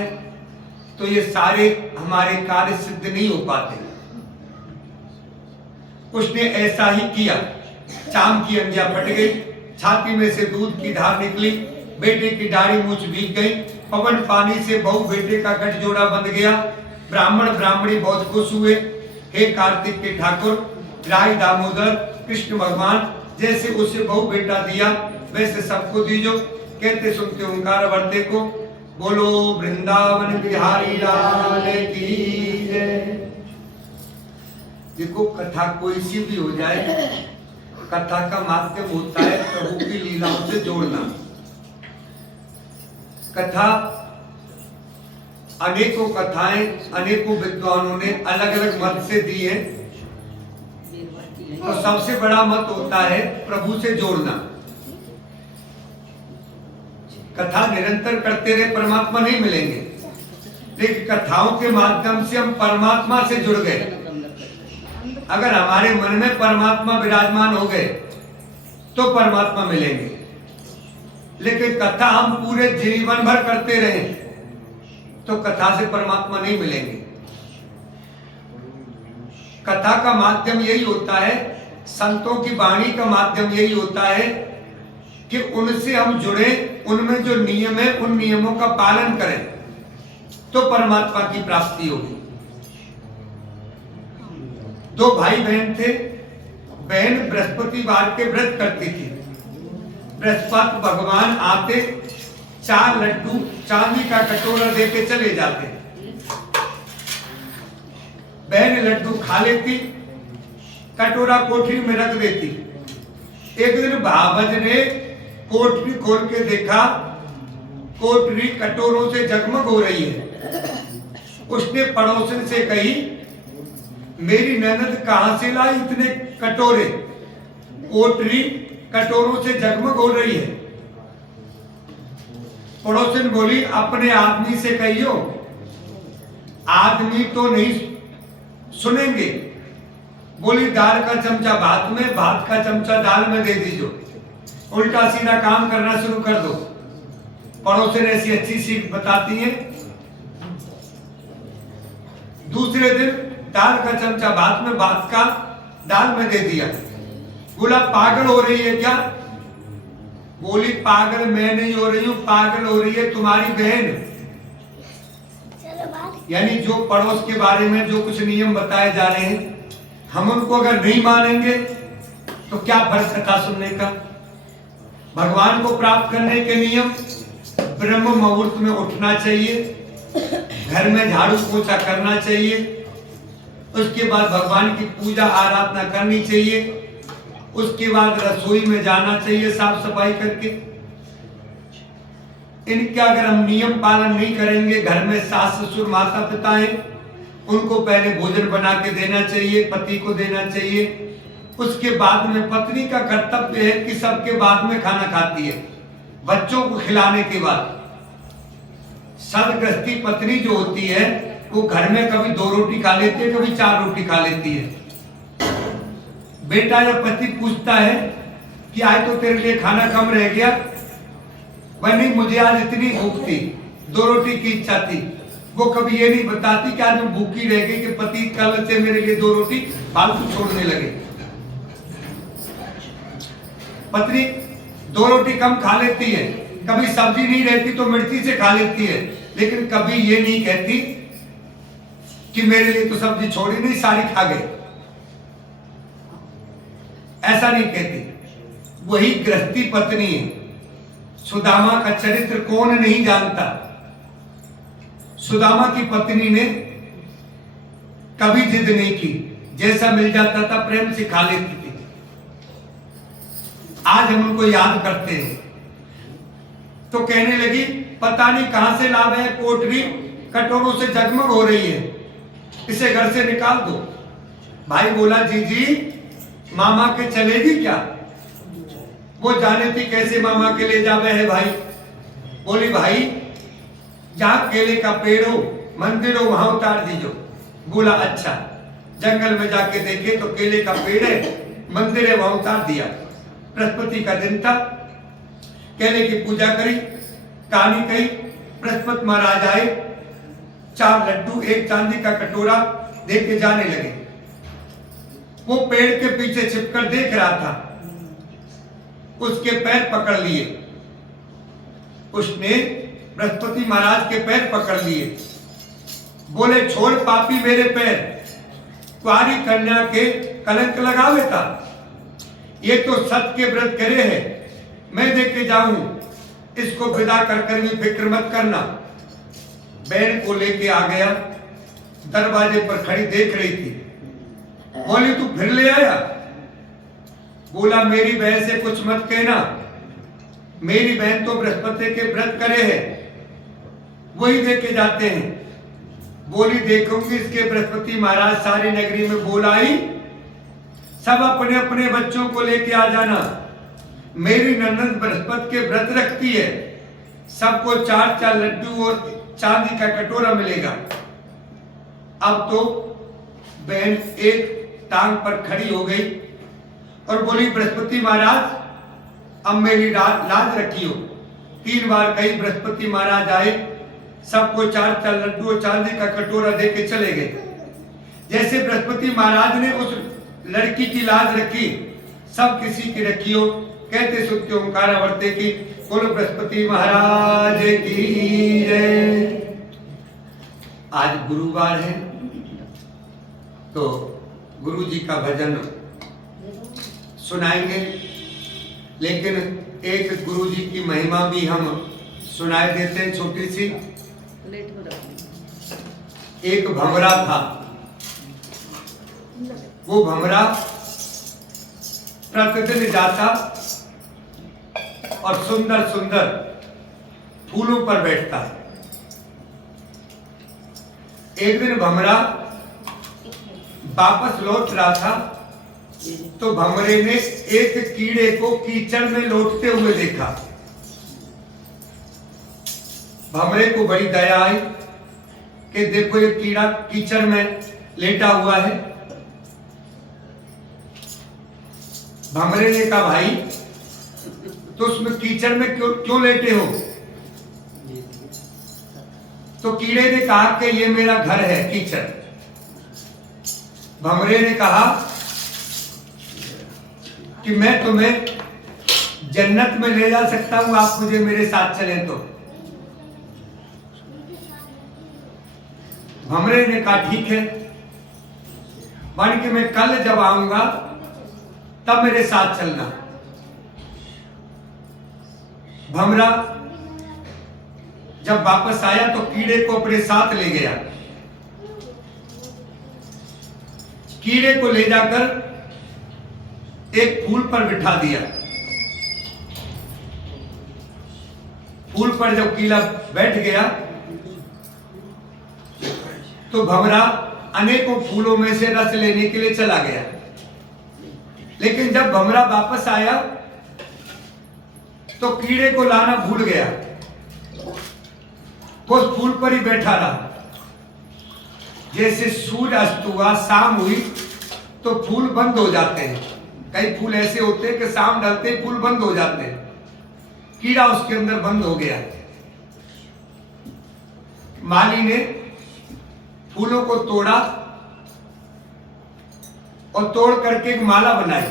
तो ये सारे हमारे कार्य सिद्ध नहीं हो पाते। उसने ऐसा ही किया। चाम की अंगिया फट गई, छाती में से दूध की धार निकली, बेटे की दाढ़ी मूछ भीग गई, पवन पानी से बहू बेटे का गठजोड़ा बंध गया। ब्राह्मण ब्राह्मणी बहुत खुश हुए। हे कार्तिक के ठाकुर, राय, दामोदर, कृष्ण भगवान, जैसे उसे बहू बेटा दिया वैसे सबको दीजो। कहते सुनते ओंकार वर्ते को। बोलो वृंदावन बिहारी लाल की जय। देखो, कथा कोई सी भी हो जाए, कथा का माध्यम होता है प्रभु की लीलाओं से जोड़ना। कथा, अनेकों कथाएं अनेकों विद्वानों ने अलग अलग मत से दी है। तो सबसे बड़ा मत होता है प्रभु से जोड़ना। कथा निरंतर करते रहे परमात्मा नहीं मिलेंगे, लेकिन कथाओं के माध्यम से हम परमात्मा से जुड़ गए। अगर हमारे मन में परमात्मा विराजमान हो गए तो परमात्मा मिलेंगे। लेकिन कथा हम पूरे जीवन भर करते रहे तो कथा से परमात्मा नहीं मिलेंगे। कथा का माध्यम यही होता है, संतों की वाणी का माध्यम यही होता है कि उनसे हम जुड़े, उनमें जो नियम है उन नियमों का पालन करें तो परमात्मा की प्राप्ति होगी। 2 भाई बहन थे। बहन बृहस्पतिवार के व्रत करती थी। बृहस्पति भगवान आते, 4 लड्डू चांदी का कटोरा देके चले जाते। बहन लड्डू खा लेती, कटोरा कोठरी में रख देती। एक दिन भावज ने कोठरी खोल के देखा, कोठरी कटोरों से जगमग हो रही है। उसने पड़ोसन से कही, मेरी ननद कहां से लाई इतने कटोरे? कोठरी कटोरों से जगमग हो रही है। पड़ोसन बोली, अपने आदमी से कहियो। आदमी तो नहीं सुनेंगे, बोली दाल का चमचा भात में, भात का चमचा दाल में दे दीजो। उल्टा सीधा काम करना शुरू कर दो। पड़ोसन ऐसी अच्छी सीख बताती है। दूसरे दिन दाल का चमचा भात में, भात का दाल में दे दिया। बोला पागल हो रही है क्या? बोली पागल मैं नहीं हो रही हूं, पागल हो रही है तुम्हारी बहन। यानी जो पड़ोस के बारे में जो कुछ नियम बताए जा रहे हैं, हम उनको अगर नहीं मानेंगे तो क्या फर्क था सुनने का। भगवान को प्राप्त करने के नियम, ब्रह्म मुहूर्त में उठना चाहिए, घर में झाड़ू पोछा करना चाहिए, उसके बाद भगवान की पूजा आराधना करनी चाहिए, उसके बाद रसोई में जाना चाहिए साफ सफाई करके। इनका अगर हम नियम पालन नहीं करेंगे, घर में सास ससुर माता पिता हैं, उनको पहले भोजन बना के देना चाहिए, पति को देना चाहिए। उसके बाद में पत्नी का कर्तव्य है कि सबके बाद में खाना खाती है, बच्चों को खिलाने के बाद। सदगृहस्थी पत्नी जो होती है वो घर में कभी 2 रोटी खा लेती है, कभी 4 रोटी खा लेती है। बेटा या पति पूछता है कि आज तो तेरे लिए खाना कम रह गया, वह नहीं मुझे आज इतनी भूख थी, 2 रोटी की इच्छा थी। वो कभी ये नहीं बताती कि आज मैं भूखी रह गई कि पति कल से मेरे लिए 2 रोटी फालतू छोड़ने लगे। पत्नी 2 रोटी कम खा लेती है, कभी सब्जी नहीं रहती तो मिर्ची से खा लेती है, लेकिन कभी ये नहीं कहती कि मेरे लिए तो सब्जी छोड़ी नहीं, सारी खा गए। ऐसा नहीं कहती। वही गृहस्थी पत्नी है। सुदामा का चरित्र कौन नहीं जानता। सुदामा की पत्नी ने कभी जिद नहीं की, जैसा मिल जाता था प्रेम से खा लेती थी। आज हम उनको याद करते हैं तो कहने लगी पता नहीं कहां से ला रहे हैं, कोटरी कटोरों से जगमग हो रही है, इसे घर से निकाल दो। भाई बोला जी मामा के चलेगी क्या? वो जाने थी कैसे मामा के ले जावे है भाई। बोली भाई जहां केले का पेड़ हो, मंदिर हो, वहां उतार दीजो। बोला अच्छा। जंगल में जाके देखे तो केले का पेड़ है, मंदिर है, वहां उतार दिया। बृहस्पति का दिन था, केले की पूजा करी, कहानी कही। बृहस्पति महाराज आए, 4 लड्डू, 1 चांदी का कटोरा दे के जाने लगे। वो पेड़ के पीछे छिपकर देख रहा था, उसके पैर पकड़ लिए। उसने बृहस्पति महाराज के पैर पकड़ लिए। बोले छोड़ पापी मेरे पैर, कुंवारी कन्या के कलंक लगावे था। ये तो सत्य के व्रत करे है, मैं देके जाऊं, इसको विदा कर कर भी फिक्र मत करना। बहन को लेके आ गया, दरवाजे पर खड़ी देख रही थी। बोली तू फिर ले आया? बोला मेरी बहन से कुछ मत कहना, मेरी बहन तो बृहस्पति के व्रत करे है, वही देके जाते हैं। बोली देखूंगी इसके बृहस्पति महाराज सारी नगरी में बोल आई, सब अपने अपने बच्चों को लेके आ जाना। मेरी ननद बृहस्पति के व्रत रखती है, सबको 4 लड्डू और चांदी का कटोरा मिलेगा। अब तो बहन एक टांग पर खड़ी हो गई और बोली बृहस्पति महाराज अब मेरी लाज रखियो। 3 बार कही, बृहस्पति महाराज आए, सबको 4 लड्डू और चांदी का कटोरा दे के चले गए। जैसे बृहस्पति महाराज ने उस लड़की की लाज रखी, सब किसी की रखियो। कहते सुनते ओंकार वर्ते की बोलो बृहस्पति महाराज की जय। आज गुरुवार है तो गुरु जी का भजन सुनाएंगे, लेकिन एक गुरु जी की महिमा भी हम सुनाए देते हैं छोटी सी। एक भंवरा था, वो भंवरा प्रतिदिन जाता और सुंदर सुंदर फूलों पर बैठता। एक दिन भंवरा वापस लौट रहा था तो भंवरे ने एक कीड़े को कीचड़ में लौटते हुए देखा। भंवरे को बड़ी दया आई कि देखो ये कीड़ा कीचड़ में लेटा हुआ है। भंवरे ने कहा भाई तो उसमें कीचड़ में क्यों लेटे हो? तो कीड़े ने कहा कि ये मेरा घर है कीचड़। भंवरे ने कहा कि मैं तुम्हें जन्नत में ले जा सकता हूं, आप मुझे मेरे साथ चले तो। भंवरे ने कहा ठीक है, मान के मैं कल जब आऊंगा तब मेरे साथ चलना। भंवरा जब वापस आया तो कीड़े को अपने साथ ले गया। कीड़े को ले जाकर एक फूल पर बिठा दिया। फूल पर जब कीड़ा बैठ गया तो भंवरा अनेकों फूलों में से रस लेने के लिए चला गया। लेकिन जब भंवरा वापस आया तो कीड़े को लाना भूल गया, वो उस फूल पर ही बैठा रहा। जैसे सूर्य अस्त हुआ, शाम हुई तो फूल बंद हो जाते हैं। कई फूल ऐसे होते हैं कि शाम ढलते ही फूल बंद हो जाते हैं। कीड़ा उसके अंदर बंद हो गया। माली ने फूलों को तोड़ा और तोड़ करके एक माला बनाई।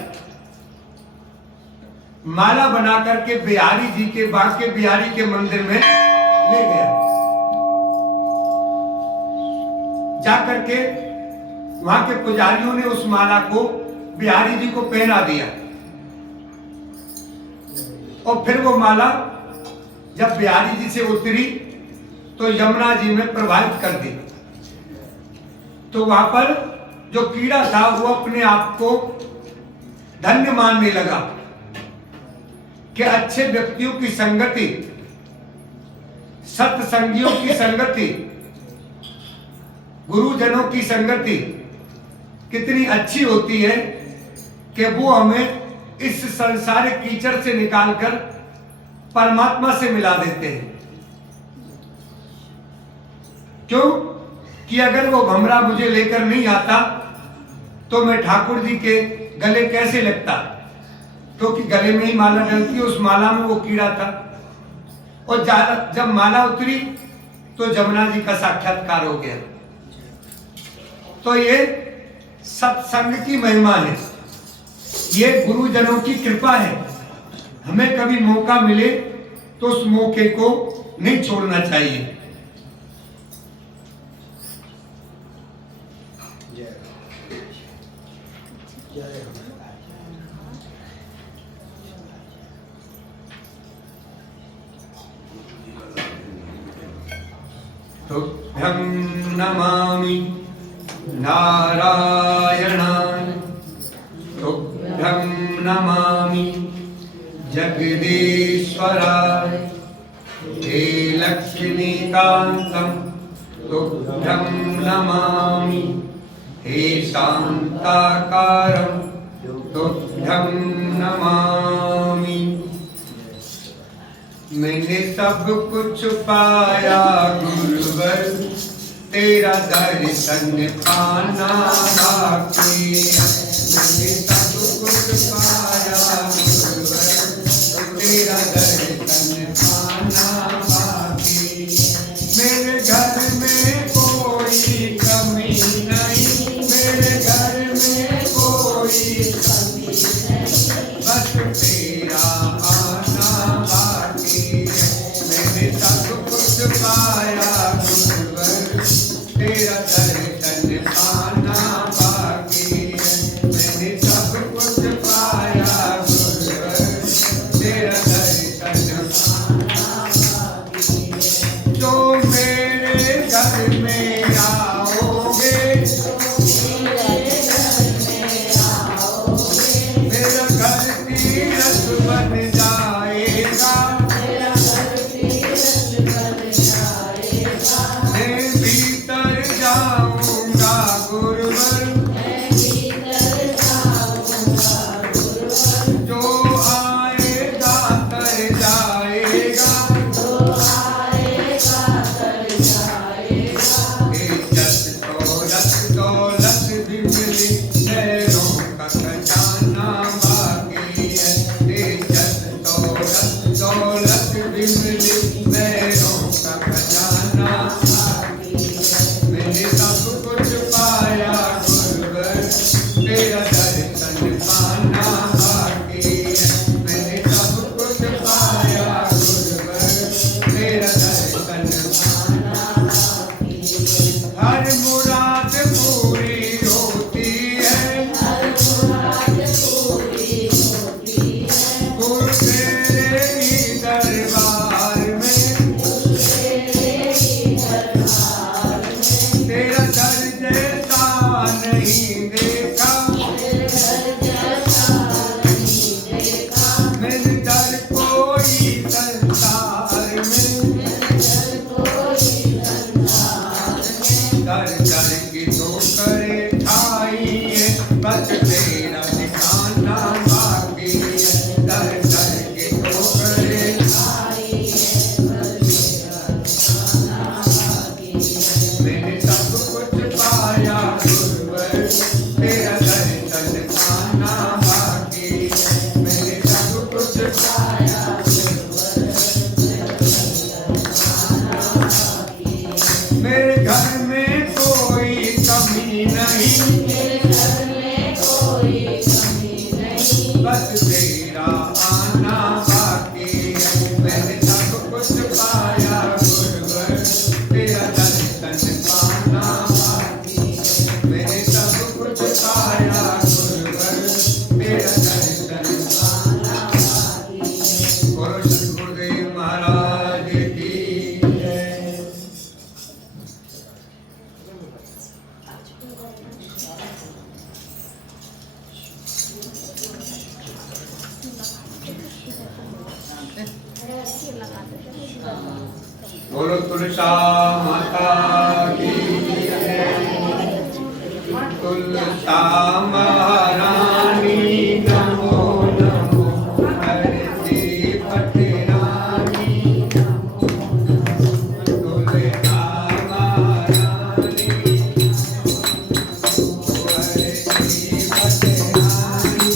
माला बना करके बिहारी जी के, बांके बिहारी के मंदिर में ले गया। जाकर के वहां के पुजारियों ने उस माला को बिहारी जी को पहना दिया और फिर वो माला जब बिहारी जी से उतरी तो यमुना जी में प्रवाहित कर दी। तो वहां पर जो कीड़ा था वो अपने आप को धन्य मानने लगा कि अच्छे व्यक्तियों की संगति, सत्संगियों की संगति, गुरुजनों की संगति कितनी अच्छी होती है कि वो हमें इस संसारिक कीचड़ से निकालकर परमात्मा से मिला देते हैं। क्यों कि अगर वो भंवरा मुझे लेकर नहीं आता तो मैं ठाकुर जी के गले कैसे लगता, क्योंकि गले में ही माला डलती, उस माला में वो कीड़ा था। और जब माला उतरी तो जमुना जी का साक्षात्कार हो गया। तो ये सत्संग की महिमा है, ये गुरुजनों की कृपा है। हमें कभी मौका मिले तो उस मौके को नहीं छोड़ना चाहिए। तुभ्यं नमामि नारायणाय, तुभ्यं नमामि जगदीश्वराय, हे लक्ष्मीकान्तं तुभ्यं नमामि, हे शान्ताकारं तुभ्यं नमामि। मैंने सब कुछ पाया गुरुवर, तेरा दर्शन पाना बाकी। मैंने सब कुछ पाया गुरुवर, तेरा दर्शन पाना बाकी। मेरे घर में कोई कमी नहीं, मेरे घर में कोई कमी नहीं, बस तेरा आना बाकी। मैंने सब कुछ पाया गुरुवर, तेरा दर्शन पाना बाकी। तेरा दर्शन हर मुराद पूरी होती है गुरु तेरे ही दरबार में तेरा दर जैसा नहीं देखा मैंने दर कोई संसार में दर दर की ठोकरें खाई है बस तेरा निशाना बाकी है दर दर की ठोकरें मैंने सब कुछ पाया गुरुवर तेरा दर्शन पाना बाकी है मैंने सब कुछ पाया मेरे घर में कोई कमी नहीं बस तेरा आना बाकी है मैंने सब कुछ पाया गुरुवर तेरा दर्शन पाना बाकी है मैंने सब कुछ पाया गुरुवर तेरा दर्शन पाना बाकी है बोलो सतगुरुदेव महाराज की जय बोलो तुलसा माता की जय तुलसा महारानी नमो नमो हरती पटरानी नमो तुलसा महारानी हरती पटरानी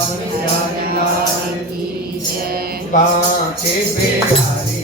बिहारी लाल की बांके बिहारी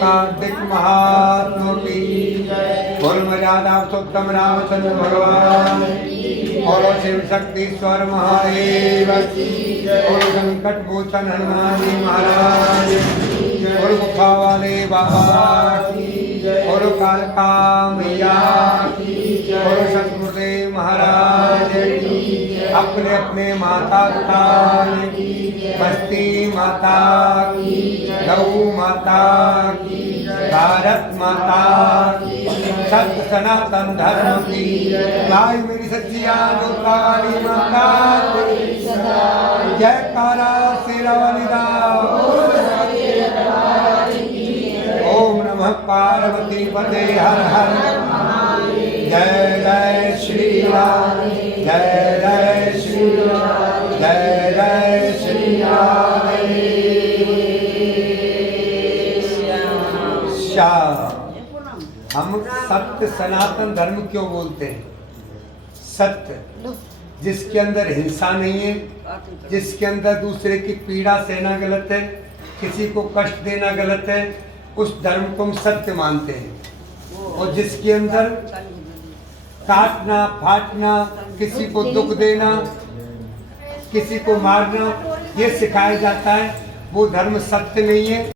कार्तिक महात्मा की बोल मर्यादा पुरुषोत्तम रामचंद्र भगवान बोलो शिव शक्तिश्वर महादेव की बोलो संकट मोचन हनुमान जी महाराज बोलो गुफा वाले बाबा की बोलो कालका मैया की बोलो सतगुरुदेव महाराज की अपने अपने माता पिता की बस्ती माता की गौ माता की भारत माता की सत्य सनातन धर्म की गाय मेरी सच्चिया दुर्गा वाली माता की जयकारा शेरा वाली दा ओम नमः पार्वती पते हर हर जय जय श्री राम जय जय श्री राम जय जय श्री राम श्याम। हम सत्य सनातन धर्म क्यों बोलते हैं? सत्य जिसके अंदर हिंसा नहीं है, जिसके अंदर दूसरे की पीड़ा सहना गलत है, किसी को कष्ट देना गलत है, उस धर्म को हम सत्य मानते हैं। और जिसके अंदर काटना फाटना, किसी को दुख देना, किसी को मारना ये सिखाया जाता है, वो धर्म सत्य नहीं है।